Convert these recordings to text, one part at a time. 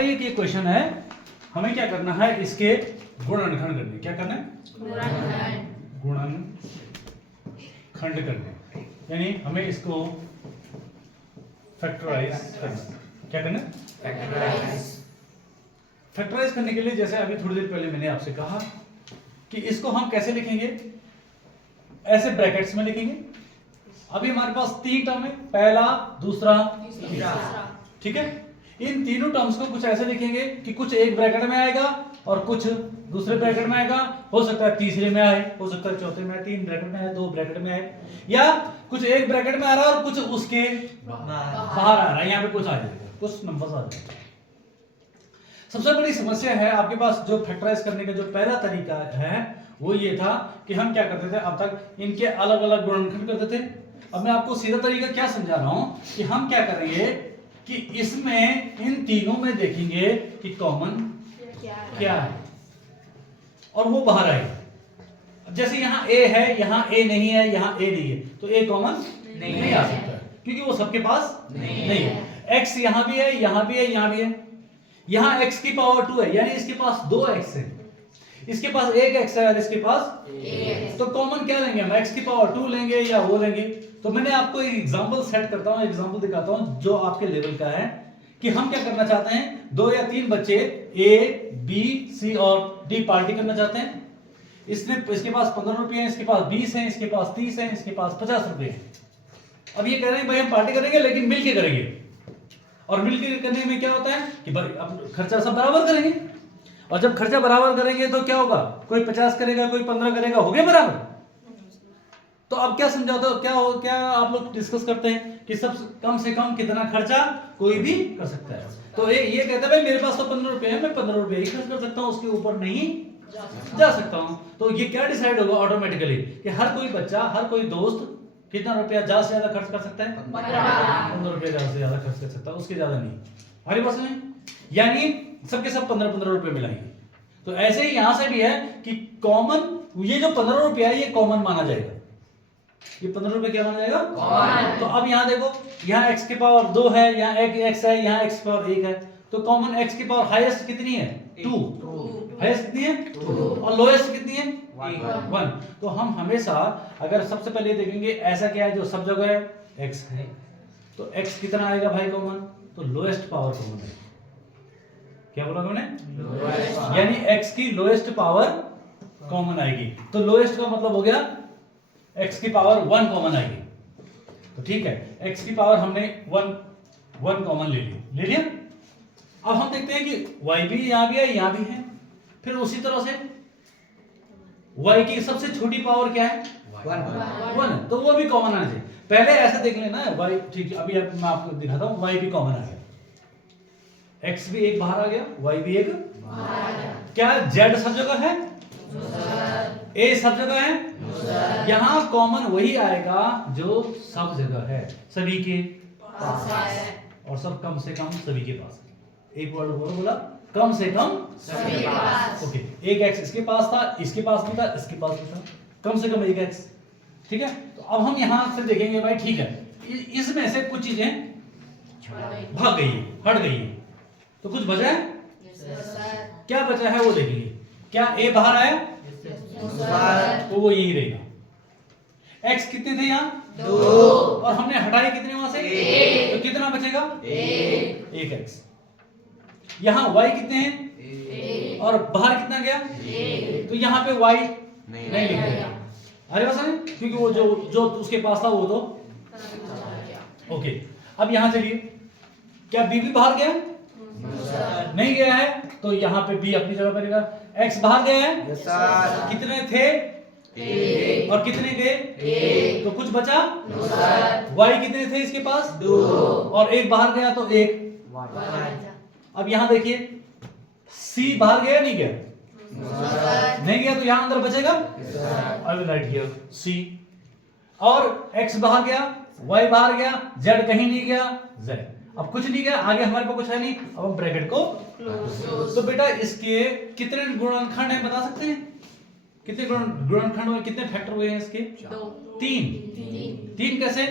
ये क्वेश्चन है, हमें क्या करना है, इसके गुणनखंड करने। क्या करना है? गुणनखंड करने, यानी हमें इसको फैक्टराइज करना। क्या करना? फैक्टराइज करने के लिए जैसे अभी थोड़ी देर पहले मैंने आपसे कहा कि इसको हम कैसे लिखेंगे, ऐसे ब्रैकेट्स में लिखेंगे। अभी हमारे पास 3 टर्म है, पहला, दूसरा, तीसरा। ठीक है, इन तीनों टर्म्स को कुछ ऐसे लिखेंगे कि कुछ एक ब्रैकेट में आएगा और कुछ दूसरे ब्रैकेट में आएगा। हो सकता है तीसरे में आए, हो सकता है चौथे में आए, 3 ब्रैकेट में आए, 2 ब्रैकेट में आए, या कुछ एक ब्रैकेट में आ रहा है और कुछ उसके बाहर आ रहा है। यहाँ पे कुछ आ जाएगा, कुछ नंबर आ जाएगा। सबसे बड़ी समस्या है आपके पास जो फैक्टराइज करने का जो पहला तरीका है वो ये था कि हम क्या करते थे, अब तक इनके अलग अलग गुणनखंड करते थे। अब मैं आपको सीधा तरीका क्या समझा रहा हूं कि हम क्या करेंगे कि इसमें इन तीनों में देखेंगे कि कॉमन क्या है और वो बाहर आएगा। जैसे यहाँ ए है, यहाँ ए नहीं है, यहाँ ए नहीं है, तो ए कॉमन नहीं आ सकता है क्योंकि वो सबके पास नहीं है। एक्स यहाँ भी है, यहाँ भी है, यहाँ भी है। यहाँ x की पावर 2 है, यानी इसके पास 2 x है, इसके पास 1 x है और इसके पास 1 x। तो कॉमन क्या लेंगे हम, x की पावर 2 लेंगे या वो लेंगे। तो मैंने आपको एक एग्जांपल सेट करता हूं, एग्जांपल दिखाता हूं जो आपके लेवल का है कि हम क्या करना चाहते हैं। 2 या 3 बच्चे A, B, C और D पार्टी करना चाहते हैं। इसके पास 15 रुपए है, इसके पास 20 है, इसके पास 30 है, इसके पास 50 रुपए है। अब ये कह रहे हैं भाई हम पार्टी करेंगे लेकिन मिलके करेंगे। और मिलकर करने में क्या होता है कि भाई अब खर्चा सब बराबर करेंगे, और जब खर्चा बराबर करेंगे तो क्या होगा, कोई 50 करेगा, कोई 15 करेगा, हो गए बराबर। तो अब क्या समझाते हो, क्या आप लोग डिस्कस करते हैं कि सब कम से कम कितना खर्चा कोई भी कर सकता है। तो ये कहता है भाई मेरे पास तो 15 रुपए है, मैं 15 रुपए ही खर्च कर सकता हूँ, उसके ऊपर नहीं जा सकता हूँ। तो ये क्या डिसाइड होगा ऑटोमेटिकली कि हर कोई बच्चा, हर कोई दोस्त कितना रुपया ज्यादा से ज्यादा खर्च कर सकता है, 15 रुपया ज्यादा से ज्यादा खर्च कर सकता है, उसके ज्यादा नहीं। हमारी बात सुनिए, यानी सबके सब 15-15 रुपए मिलाएंगे। तो ऐसे ही यहां से भी है कि कॉमन, ये जो 15 रुपया है ये कॉमन माना जाएगा, ये 15 रुपए क्या माना जाएगा, कॉमन। तो अब यहां देखो, यहाँ x की पावर 2 है, यहाँ एक x है, यहाँ x की पावर 1 है, तो कॉमन x की पावर हाईएस्ट कितनी है, 2। हाईएस्ट कितनी है, 2, और लोएस्ट कितनी है, 1। तो हम हमेशा अगर सबसे पहले देखेंगे ऐसा क्या है जो सब जगह है, x है, तो x कितना आएगा भाई कॉमन, तो लोएस्ट पावर कॉमन है। क्या बोला मैंने, यानी x की लोएस्ट पावर कॉमन आएगी। तो लोएस्ट का मतलब हो गया x की पावर 1 कॉमन आएगी। तो ठीक है, x की पावर हमने 1 कॉमन ले लिया। अब हम देखते हैं कि y भी यहां भी है, यहां भी है। फिर उसी तरह से y की सबसे छोटी पावर क्या है, 1, तो वो भी कॉमन आना चाहिए। पहले ऐसे देख लेना है y, ठीक है, अभी मैं आपको दिखाता हूं, y भी कॉमन आ गया, x भी एक बाहर आ गया, y भी एक बाहर आ गया। क्या z सब जगह है, a सब जगह है, यहां कॉमन वही आएगा जो सब जगह है, सभी के पास है, और सब कम से कम सभी के पास है। एक वर्ड बोला, कम से कम सभी के पास। ओके, एक x इसके पास था, इसके पास भी था, इसके पास भी था, कम से कम एक x। ठीक है, तो अब हम यहां से देखेंगे भाई, ठीक है, इसमें से कुछ चीजें भाग गई है, हट गई है, तो कुछ बचा है, क्या बचा है वो देखेंगे। क्या a बाहर आया, तो वो यही रहेगा। x कितने थे यहाँ, 2, और हमने हटाए कितने वहां से, 1, तो कितना बचेगा, 1 x। यहाँ y कितने हैं, और बाहर कितना गया, 1, तो यहाँ पे y नहीं लिखेगा। अरे बस है, क्योंकि वो जो उसके पास था वो तो ओके। अब यहाँ चलिए, क्या b भी बाहर गया, नहीं गया है, तो यहाँ पे b अपनी जगह पर रहेगा। x बाहर गया है, कितने थे, 1, और कितने गए, 1, तो कुछ बचा, y कितने थे इसके पास, 2, और 1 बाहर गया तो 1। अब यहां देखिए, c बाहर गया, नहीं गया, नहीं गया, तो यहां अंदर बचेगा, I will write here c। और x बाहर गया, y बाहर गया, z कहीं नहीं गया, z अब कुछ नहीं गया, आगे हमारे पास कुछ है नहीं। अब हम ब्रैकेट को तो बेटा इसके कितने गुणनखंड हैं बता सकते हैं, कितने गुणनखंड हुए, कितने फैक्टर हुए हैं इसके, 3 कैसे,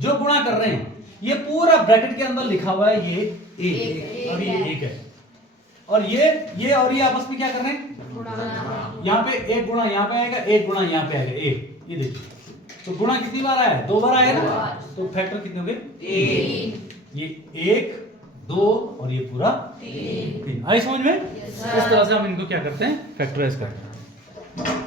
जो गुणा कर रहे हैं, ये पूरा ब्रैकेट के अंदर लिखा हुआ है, ये 1, अब ये 1 है, और ये और ये आपस में क्या कर रहे हैं, यहाँ पे एक गुणा यहाँ पे आएगा, एक गुणा यहाँ पे आएगा, एक, ये देखिए तो गुणा कितनी बार आया है, 2 बार आया ना, तो फैक्टर कितने हो गए 3, ये 1 2 और ये पूरा 3। आई समझ में? इस तरह से हम इनको क्या करते हैं, फैक्टराइज करते हैं।